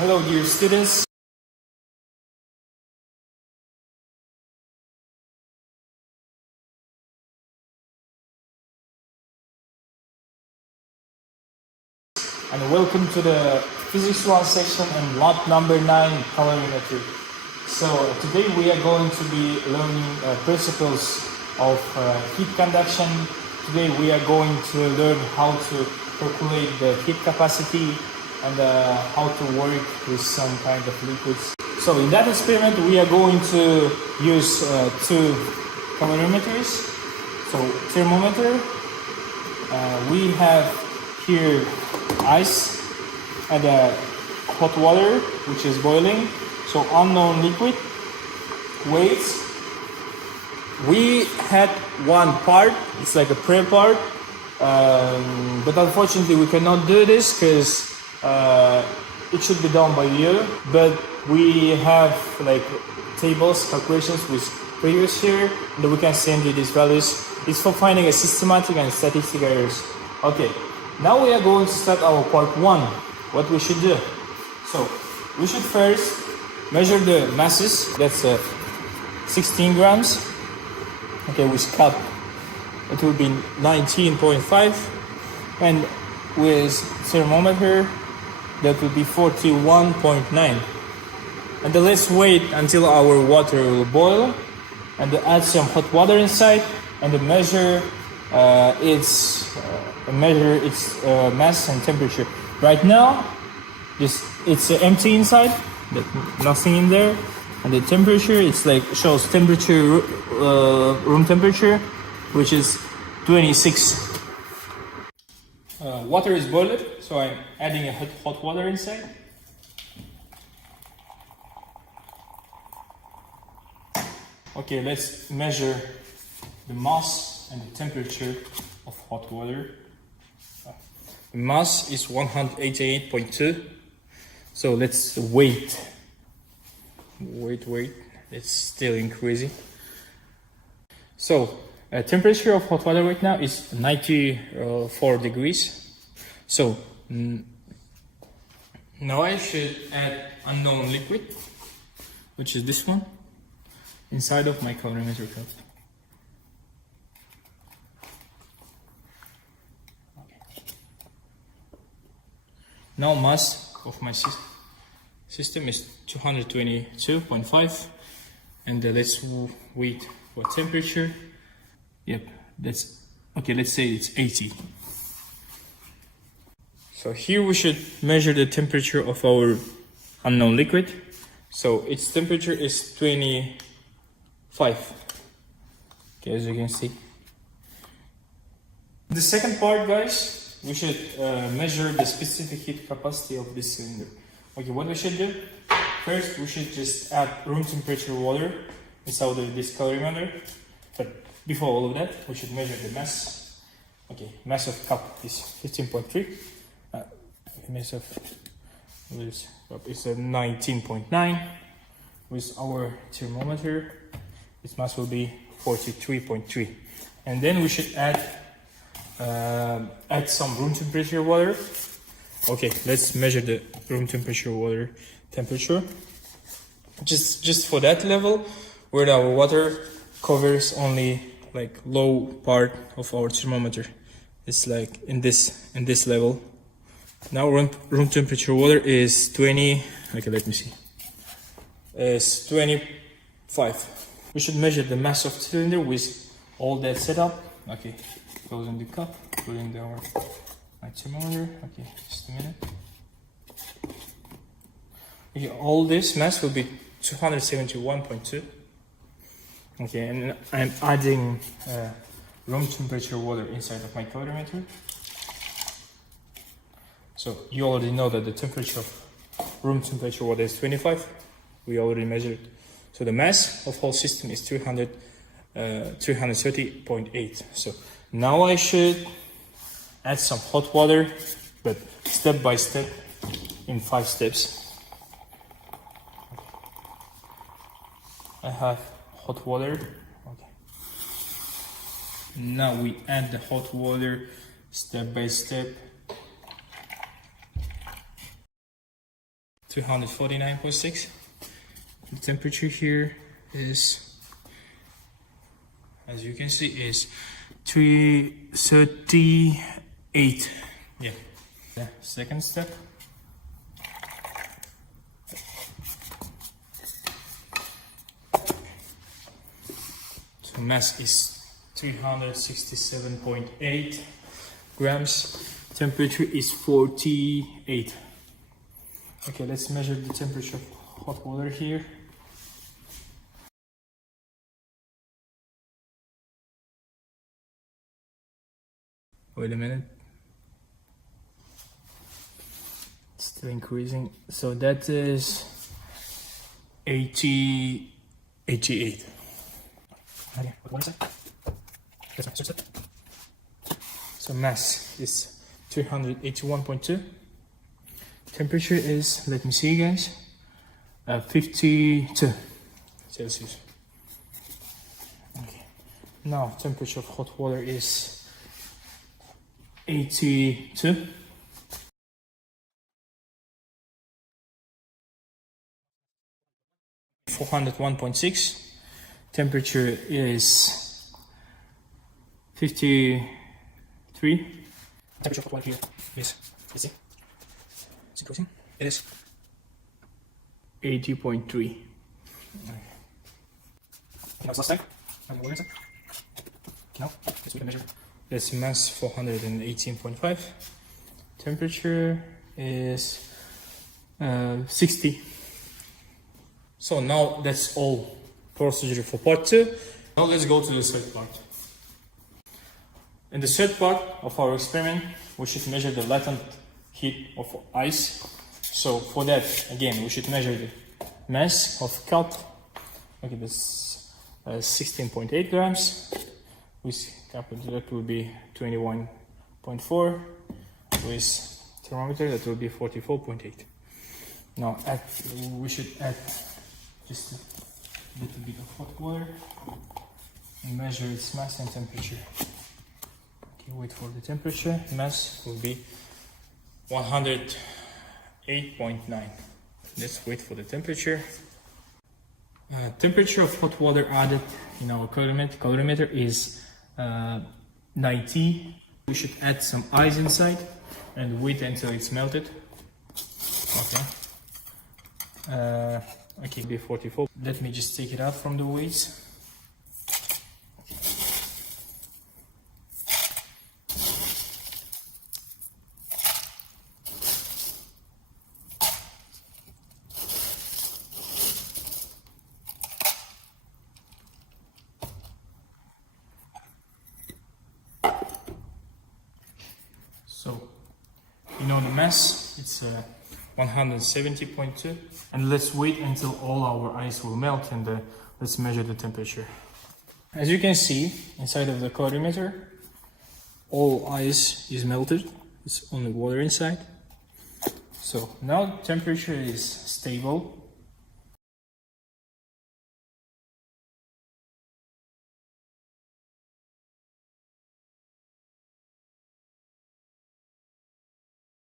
Hello dear students. And welcome to the Physics 1 section and lot number 9, Calorimetry. So today we are going to be learning principles of heat conduction. Today we are going to learn how to calculate the heat capacity and how to work with some kind of liquids. So in that experiment we are going to use two calorimeters. So thermometer, we have here ice and hot water which is boiling, so unknown liquid. Weights, we had one part, it's like a pre part, but unfortunately we cannot do this because it should be done by you, but we have like tables, calculations with previous year, and we can send you these values. It's for finding a systematic and statistical errors. Okay, now we are going to start our part 1. What we should do? So we should first measure the masses. That's 16 grams. Okay, with cup it will be 19.5, and with thermometer that will be 41.9. And then let's wait until our water will boil, and add some hot water inside, and measure its mass and temperature. Right now, it's empty inside, nothing in there, and the temperature it's like shows temperature, room temperature, which is 26. Water is boiled, so I'm adding a hot water inside. Okay, let's measure the mass and the temperature of hot water. The mass is 188.2. So let's wait. It's still increasing. So temperature of hot water right now is 94 degrees. So now I should add unknown liquid, which is this one, inside of my calorimeter cup. Now mass of my system is 222.5, and let's wait for temperature. Yep, that's okay. Let's say it's 80. So here we should measure the temperature of our unknown liquid. So its temperature is 25. Okay, as you can see. The second part, guys, we should measure the specific heat capacity of this cylinder. Okay, what we should do? First, we should just add room temperature water inside of this calorimeter. But before all of that, we should measure the mass. Okay, mass of cup is 15.3. Mass of this cup is 19.9. With our thermometer, its mass will be 43.3. And then we should add some room temperature water. Okay, let's measure the room temperature water temperature. Just for that level, where our water covers only like low part of our thermometer. It's like in this level. Now room temperature water is 20. Okay, let me see. Is 25. We should measure the mass of the cylinder with all that setup. Okay. Closing the cup, putting our thermometer. Okay, just a minute. Okay, all this mass will be 271.2. Okay, and I'm adding room temperature water inside of my calorimeter. So you already know that the temperature of room temperature water is 25. We already measured. So the mass of whole system is 330.8. So now I should add some hot water, but step by step in 5 steps. I have hot water. Okay. Now we add the hot water step by step. 249.6. The temperature here is, as you can see, is 338. Yeah. The second step. So mass is 367.8 grams. Temperature is 48. Okay, let's measure the temperature of hot water here. Wait a minute. Still increasing. So that is 88. Okay, what is it? So mass is 381.2. Temperature is, let me see guys, 52 Celsius. Okay. Now temperature of hot water is 82. .6. Temperature is 53. Temperature of hot water here is, let's see, it's increasing. It is 80.3. Now last time. Now let's make a measure. That's mass 418.5. Temperature is 60. So now that's all procedure for part 2. Now let's go to the third part. In the third part of our experiment, we should measure the latent heat of ice. So for that, again, we should measure the mass of cup. Okay, this 16.8 grams. With calculator that will be 21.4. With thermometer that will be 44.8. Now we should add just a little bit of hot water and measure its mass and temperature. Okay, wait for the temperature. Mass will be 108.9. Let's wait for the temperature. Temperature of hot water added in our calorimeter is 90. We should add some ice inside and wait until it's melted. Okay. Okay, be 44. Let me just take it out from the weights. So, you know the mass, it's 170.2. And let's wait until all our ice will melt and let's measure the temperature. As you can see, inside of the calorimeter, all ice is melted. It's only water inside. So now temperature is stable.